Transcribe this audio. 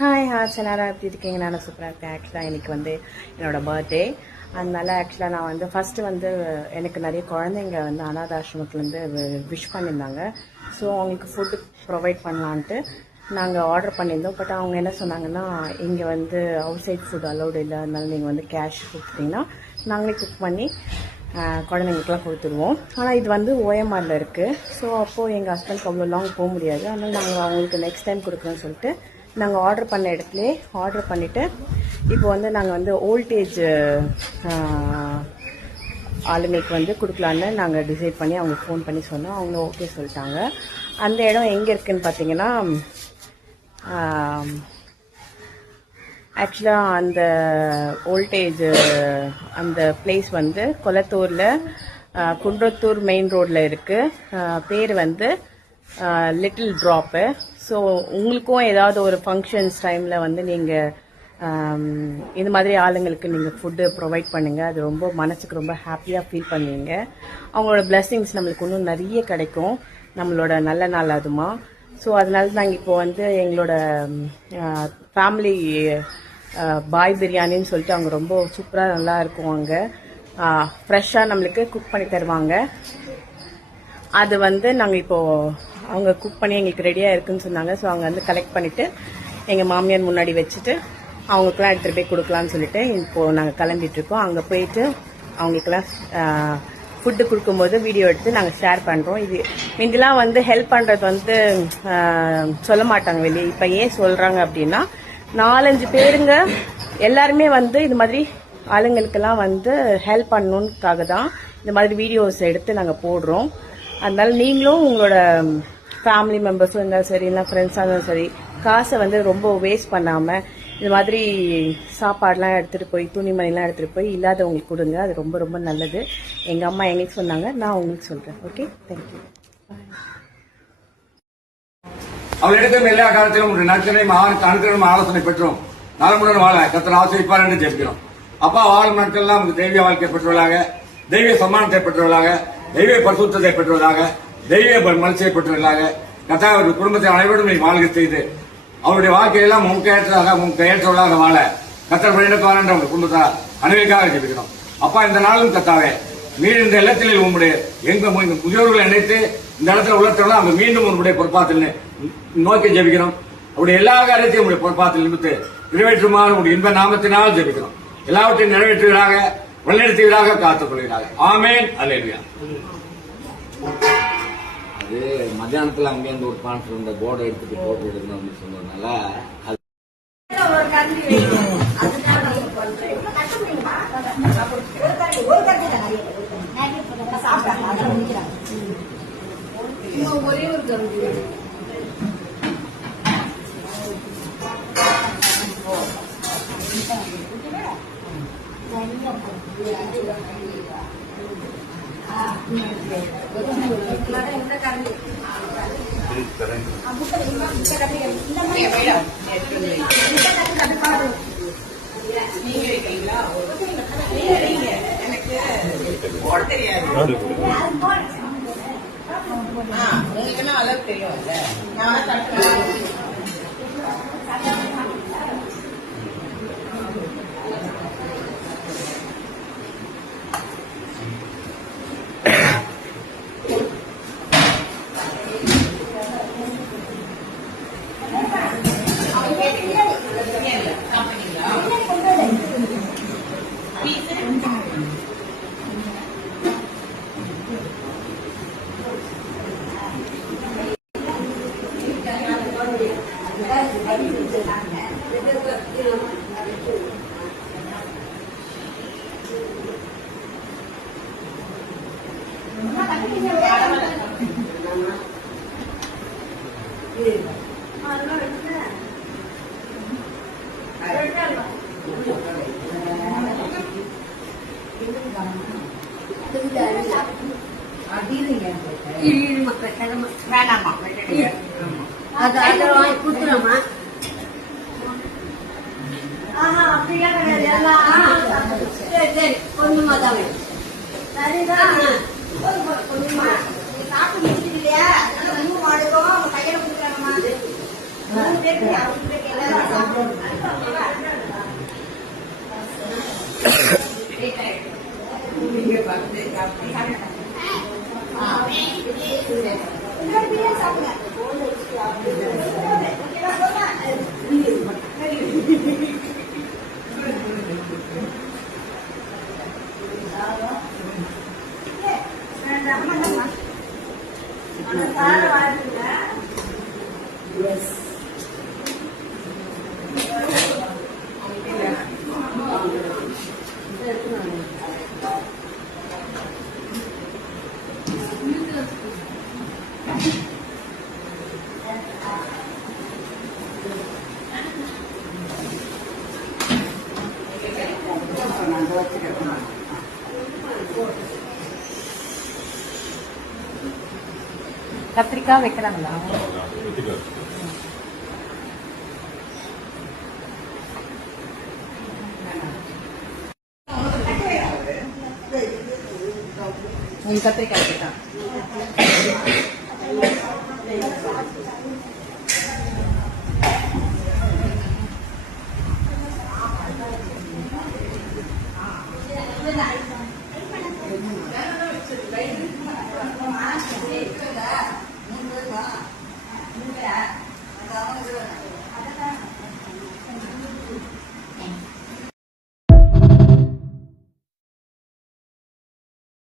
Hi எல்லாரும் எப்படி இருக்கீங்க? நான் சூப்பராக இருக்கேன். ஆக்சுவலாக இன்னைக்கு வந்து என்னோடய பர்த்டே. அதனால ஆக்சுவலாக நான் வந்து ஃபஸ்ட்டு வந்து எனக்கு நிறைய குழந்தைங்க வந்து அனாத ஆசிரமத்துலேருந்து விஷ் பண்ணியிருந்தாங்க. ஸோ அவங்களுக்கு ஃபுட்டு ப்ரொவைட் பண்ணலான்ட்டு நாங்கள் ஆர்டர் பண்ணியிருந்தோம். பட் அவங்க என்ன சொன்னாங்கன்னா, இங்கே வந்து அவுட் சைட் ஃபுட் அலௌடு இல்லை, அதனால நீங்கள் வந்து கேஷ் கொடுத்துட்டிங்கன்னா நாங்களே குக் பண்ணி குழந்தைங்களுக்குலாம் கொடுத்துருவோம். ஆனால் இது வந்து ஓஎம்ஆரில் இருக்குது. ஸோ அப்போது எங்கள் ஹஸ்பண்ட்க்கு அவ்வளோ லாங் போக முடியாது. அதனால் நாங்கள் அவங்களுக்கு நெக்ஸ்ட் டைம் கொடுக்குறோன்னு சொல்லிட்டு நாங்கள் ஆர்டர் பண்ண இடத்துல ஆர்டர் பண்ணிவிட்டு இப்போ வந்து நாங்கள் வந்து ஓல்டேஜ் ஆளுங்களுக்கு வந்து கொடுக்கலான்னு நாங்கள் டிசைட் பண்ணி அவங்களுக்கு ஃபோன் பண்ணி சொன்னோம். அவங்க ஓகே சொல்லிட்டாங்க. அந்த இடம் எங்கே இருக்குதுன்னு பார்த்தீங்கன்னா, ஆக்சுவலாக அந்த ஓல்டேஜ் அந்த பிளேஸ் வந்து கொளத்தூரில் குன்றத்தூர் மெயின் ரோடில் இருக்குது. பேர் வந்து லிட்டில் ட்ராப்பு. ஸோ உங்களுக்கும் ஏதாவது ஒரு ஃபங்க்ஷன்ஸ் டைமில் வந்து நீங்கள் இந்த மாதிரி ஆளுங்களுக்கு நீங்கள் ஃபுட்டு ப்ரொவைட் பண்ணுங்கள். அது ரொம்ப மனசுக்கு ரொம்ப ஹாப்பியாக ஃபீல் பண்ணுவீங்க. அவங்களோட பிளெஸ்ஸிங்ஸ் நம்மளுக்கு இன்னும் நிறைய கிடைக்கும், நம்மளோட நல்ல நாள் அதுமா. ஸோ அதனால நாங்கள் இப்போ வந்து எங்களோட ஃபேமிலி பாய் பிரியாணின்னு சொல்லிட்டு அவங்க ரொம்ப சூப்பராக நல்லா இருக்கும். அங்கே ஃப்ரெஷ்ஷாக நம்மளுக்கு குக் பண்ணி தருவாங்க. அது வந்து நாங்கள் இப்போது அவங்க குக் பண்ணி எங்களுக்கு ரெடியாக இருக்குன்னு சொன்னாங்க. ஸோ அவங்க வந்து கலெக்ட் பண்ணிவிட்டு எங்கள் மாமியார் முன்னாடி வச்சுட்டு அவங்களுக்குலாம் எடுத்துகிட்டு போய் கொடுக்கலான்னு சொல்லிட்டு இப்போது நாங்கள் கிளம்பிட்டுருக்கோம். அங்கே போயிட்டு அவங்களுக்குலாம் ஃபுட்டு கொடுக்கும்போது வீடியோ எடுத்து நாங்கள் ஷேர் பண்ணுறோம். இது இதெல்லாம் வந்து ஹெல்ப் பண்ணுறது வந்து சொல்ல மாட்டாங்க வெளியே. இப்போ ஏன் சொல்கிறாங்க அப்படின்னா, 4-5 பேருங்க எல்லாருமே வந்து இது மாதிரி ஆளுங்களுக்கெல்லாம் வந்து ஹெல்ப் பண்ணணுன்னுக்காக தான் இந்த மாதிரி வீடியோஸ் எடுத்து நாங்கள் போடுறோம். அதனால நீங்களும் உங்களோட ஃபேமிலி மெம்பர்ஸும் இருந்தாலும் சரி, இல்லை ஃப்ரெண்ட்ஸாக இருந்தாலும் சரி, காசை வந்து ரொம்ப வேஸ்ட் பண்ணாமல் இந்த மாதிரி சாப்பாடெலாம் எடுத்துகிட்டு போய் துணிமணிலாம் எடுத்துகிட்டு போய் இல்லாதவங்களுக்கு கொடுங்க. அது ரொம்ப ரொம்ப நல்லது. எங்கள் அம்மா எங்களுக்கு சொன்னாங்க, நான் உங்களுக்கு சொல்கிறேன். Okay, thank you. அவளிடத்தில் எல்லா காலத்திலும் ஒரு நற்சனையும் அனுக்கிரமும் ஆலோசனை பெற்றோம். நலமுடன் வாழ கர்த்தர் ஆசீர்வதிப்பார் என்று ஜெபிக்கிறோம். அப்பா, வாழும் நாட்கள்லாம் நமக்கு தெய்வீக வாழ்க்கை பெற்றவர்களாக, தெய்வீக சம்மானத்தை பெற்றவர்களாக, தெய்வீக பரிசுத்தத்தை பெற்றவர்களாக, தெய்வீக மனசை பெற்றவர்களாக கர்த்தர் அவருடைய குடும்பத்தை அனைவரும் வாழ்க்கை செய்து அவருடைய வாழ்க்கையெல்லாம் முன்கையற்றதாக ஏற்றவர்களாக வாழ கர்த்தர் வழிநடத்துவார் என்ற உங்கள் குடும்பத்தார் அனைவருக்காக ஜெபிக்கிறோம். அப்பா, இந்த நாளும் கர்த்தாவே மீண்டும் இந்த இல்லத்தில் உங்களுடைய எங்க முதியோர்களை நினைத்து இந்த இடத்துல உலர்த்தவர்கள் அவங்க மீண்டும் உங்களுடைய பொறுப்பாத்தில் நோக்கி ஜெபிக்கிறோம். அவருடைய எல்லா காரியத்தையும் உங்களுடைய பொறுப்பாத்தில் நிமித்து நிறைவேற்றுமாறு உங்களுடைய இன்ப நாமத்தினால் ஜெபிக்கிறோம். எல்லாவற்றையும் நிறைவேற்றுவதாக வழிநடத்துவதாக காத்துக் கொள்கிறாங்க. ஆமேன், அல்லேலூயா. அது மத்தியானத்துல அங்கேருந்து ஒரு பான்சர் இந்த போர்டை எடுத்துட்டு போட்டு எடுக்கணும்னு சொன்னதுனால ஒரே ஒரு கருது உங்களுக்குன்னா அளவு தெரியும்ல. வேணாமா அது வாங்கி கொடுத்துருமா? அப்படிலாம் கிடையாது. எல்லாம் சரி சரி கொஞ்சமா தான் வேணும். சரிதான், கொஞ்சமா சாப்பிட்டு முடிச்சுட்டு இல்லையா? 3 மாடுக்கும் கையில கொடுக்குறாங்கம்மா. 3 கத்திரிக்காய் வைக்கிறாங்களா? கத்திரிக்காய் வைக்கலாம். Good night.